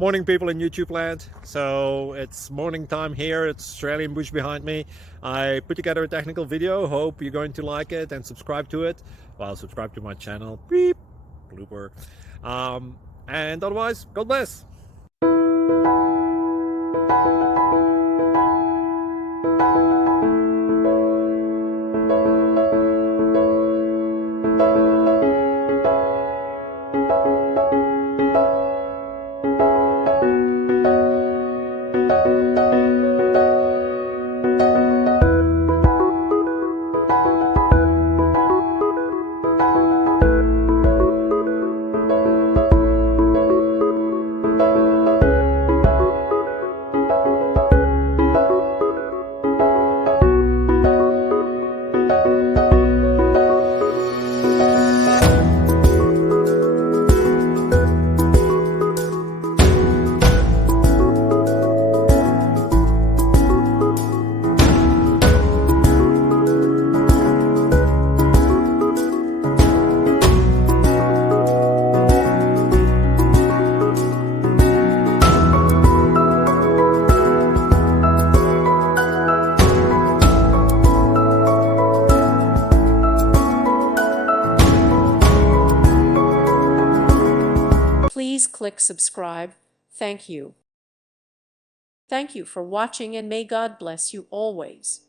Morning, people in YouTube land. So it's morning time here. It's Australian bush behind me. I put together a technical video. Hope you're going to like it and subscribe to it. Well, subscribe to my channel. Beep. Blooper. And otherwise, God bless. Please click subscribe. Thank you. Thank you for watching, and may God bless you always.